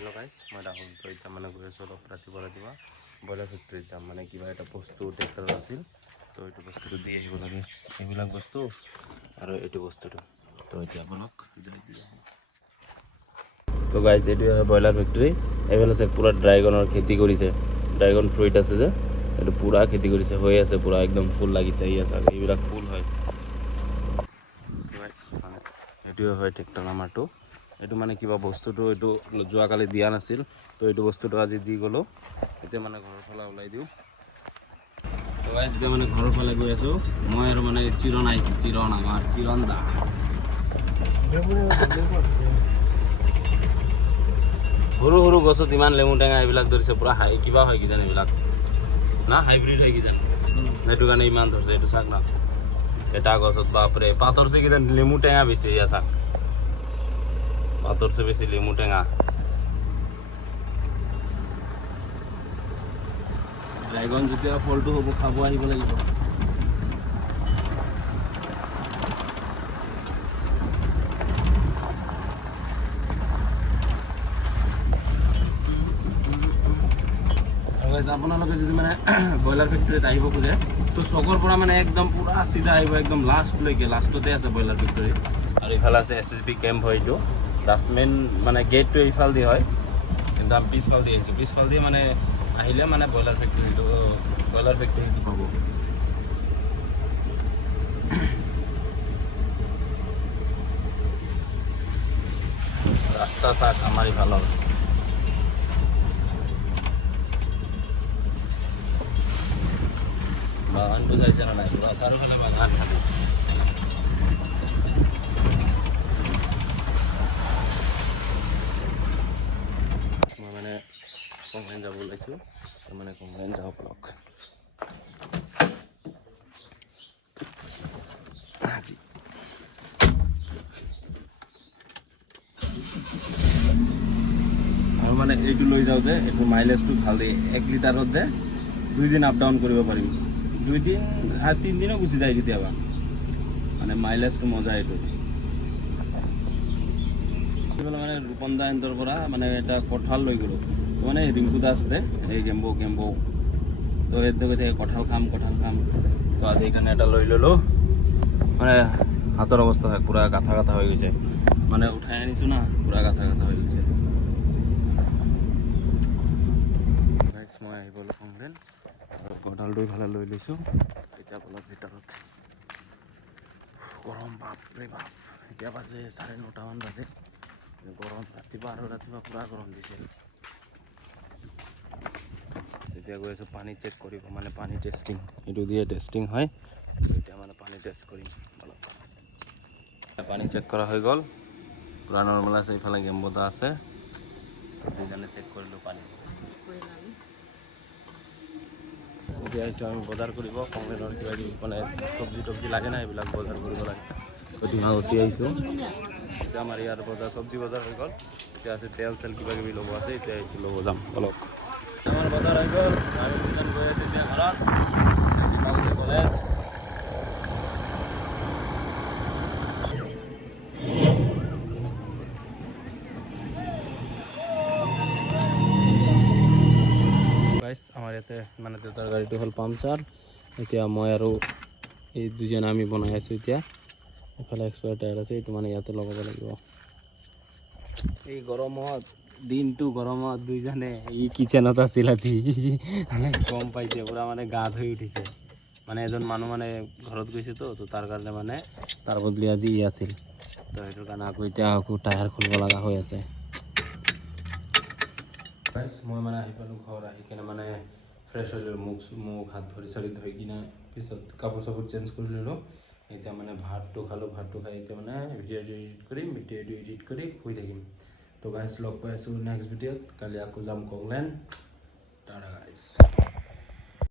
Hello' guys, মই ৰাহুল। তো এতিয়া মানে গৈ আছোঁ অলপ ৰাতিপুৱা ব্ৰইলাৰ ফেক্টৰীত যাম। মানে কিবা এটা বস্তু ট্ৰেক্টৰ আছিল, তো এইটো বস্তুটো দি আহিব লাগে, এইবিলাক বস্তু আৰু এইটো বস্তুটো। তো এতিয়া আপোনাক যাই দিওঁ। তো গাইজ, এইটোৱে হয় ব্ৰইলাৰ ফেক্টৰী। এইফালে আছে পূৰা ড্ৰাগনৰ খেতি কৰিছে, ড্ৰাগন ফ্ৰুইট আছে যে, এইটো পূৰা খেতি কৰিছে, হৈ আছে পূৰা একদম ফুল লাগিছে। এইবিলাক ফুল হয়। মানে এইটোৱে হয় ট্ৰেক্টৰ আমাৰটো। এইটো মানে কিবা বস্তুটো এইটো যোৱাকালি দিয়া নাছিল, তো এইটো বস্তুটো আজি দি গ'লোঁ। এতিয়া মানে ঘৰৰ ফালে ওলাই দিওঁ। তো গাইজ, এতিয়া মানে ঘৰৰ ফালে গৈ আছোঁ মই আৰু মানে চিৰণ আহিছোঁ, চিৰণ আমাৰ চিৰণ দা। সৰু সৰু গছত ইমান নেমু টেঙা এইবিলাক ধৰিছে, পূৰা কিবা হয় কিজানি এইবিলাক না, হাইব্ৰিড হয় কিজানি, সেইটো কাৰণে ইমান ধৰিছে। এইটো চাওক না, এটা গছত বাপৰে পাথৰছে কিজানি নেমু টেঙা বেছি। ইয়া চাওক, পাথরছে বেশি লেমু টেঙা। ড্রাগন যেতিয়া ফলটো হ'ব, খাব আহিব লাগিব। আপোনালোকে যদি মানে ব্ৰইলাৰ ফেক্টৰীত আহিব খোজে, তো চকৰ পৰা মানে একদম পূৰা চিধা আহিব, একদম লাষ্টলৈকে। লাষ্টতে আছে ব্ৰইলাৰ ফেক্টৰী। আৰু ইফালে আছে SSB কেম্প হয়। এইটো লাষ্ট মেইন মানে গেটটো এইফাল দি হয়, কিন্তু আমি পিছফাল দি আহিছোঁ। পিছফাল দি মানে আহিলে মানে ব্ৰইলাৰ ফেক্টৰীটো পাব। ৰাস্তা চাক আমাৰ ইফালৰ। বাগানটো চাইছে না নাই, চাৰিওফালে বাগান। মই মানে কমপ্লেইন যাব ওলাইছোঁ, মানে কমপ্লেইন যাওঁ ব্লক। আৰু মানে এইটো লৈ যাওঁ যে, এইটো মাইলেজটো ভাল দিয়ে। 1 লিটাৰত যে 2 দিন আপ ডাউন কৰিব পাৰিম। 2 দিন 3 দিনো গুচি যায় কেতিয়াবা, মানে মাইলেজটো মজা এইটো। মানে ৰূপন দা এন্তৰ পৰা মানে এটা কঁঠাল লৈ গ'লোঁ। মানে ৰিংকু দাস আছে, এই গেম্বো তো সেইটো কৈ থাকে কঁঠাল খাম। তো আজি সেইকাৰণে এটা লৈ ল'লোঁ। মানে হাতৰ অৱস্থা পূৰা গাথা হৈ গৈছে, মানে উঠাই আনিছোঁ না, পূৰা গাথা হৈ গৈছে। মই আহি পালোঁ কমপ্লেইন, আৰু কঁঠালটো ইফালে লৈ লৈছোঁ। এতিয়া অলপ ভিতৰত গৰম, বাপৰে বাপ। এতিয়া বাজে 9:30 মান বাজে। গৰম ৰাতিপুৱা পূৰা গৰম দিছিল। এতিয়া গৈ আছোঁ পানী চেক কৰিব, মানে পানী টেষ্টিং। এইটো দিয়ে টেষ্টিং হয়। এতিয়া মানে পানী টেষ্ট কৰিম অলপ। পানী চেক কৰা হৈ গ'ল, পূৰা নৰ্মেল আছে। ইফালে গেম্বুদা আছে, দুইজনে চেক কৰিলোঁ পানী। এতিয়া আহিছোঁ আমি বজাৰ কৰিব। কমপ্লেইনৰ কিবা কিবি মানে চব্জি লাগে না, এইবিলাক বজাৰ কৰিব লাগে। তো ডিমা উঠি আহিছোঁ। এতিয়া আমাৰ ইয়াৰ বজাৰ, চব্জি বজাৰ হৈ গ'ল। এতিয়া আছে তেল চেল কিবা কিবি ল'ব আছে, এতিয়া এইটো ল'ব যাম অলপ। আমাৰ বজাৰ হৈ গ'ল, আমি দুজন গৈ আছোঁ এতিয়া ঘৰত। ডিমা গৈছে কলেজ। আমাৰ ইয়াতে মানে দেউতাৰ গাড়ীটো হ'ল পামচাৰ। এতিয়া মই আৰু এই দুজন আমি বনাই আছোঁ। এতিয়া এফালে এক্সপায়াৰ টায়াৰ আছে, এইটো মানে ইয়াতে লগাব লাগিব। এই গৰমত, দিনটো গৰমত দুইজনে কিচেনত আছিল আজি। গম পাইছে, পূৰা মানে গা ধুই উঠিছে। মানে এজন মানুহ মানে ঘৰত গৈছে, তো তাৰ কাৰণে মানে তাৰ বদলি আজি আছিল। তো সেইটোৰ কাৰণে এতিয়া টায়াৰ খুলিব লগা হৈ আছে। মই মানে আহি পালোঁ ঘৰ। আহি কিনে মানে ফ্ৰেছ হৈ ল'লোঁ, মুখ হাত ভৰি ধুই কিনে পিছত কাপোৰ চাপোৰ চেঞ্জ কৰি ল'লোঁ। এতিয়া মানে ভাতটো খালোঁ। ভাতটো খাই এতিয়া মানে ভিডিঅ'টো এডিট কৰিম। ভিডিঅ'টো এডিট কৰি শুই থাকিম। তো গাইজ, লগ পাই আছোঁ নেক্সট ভিডিঅ'ত। কালি আকৌ যাম কংলেণ্ড। টাটা গাইজ।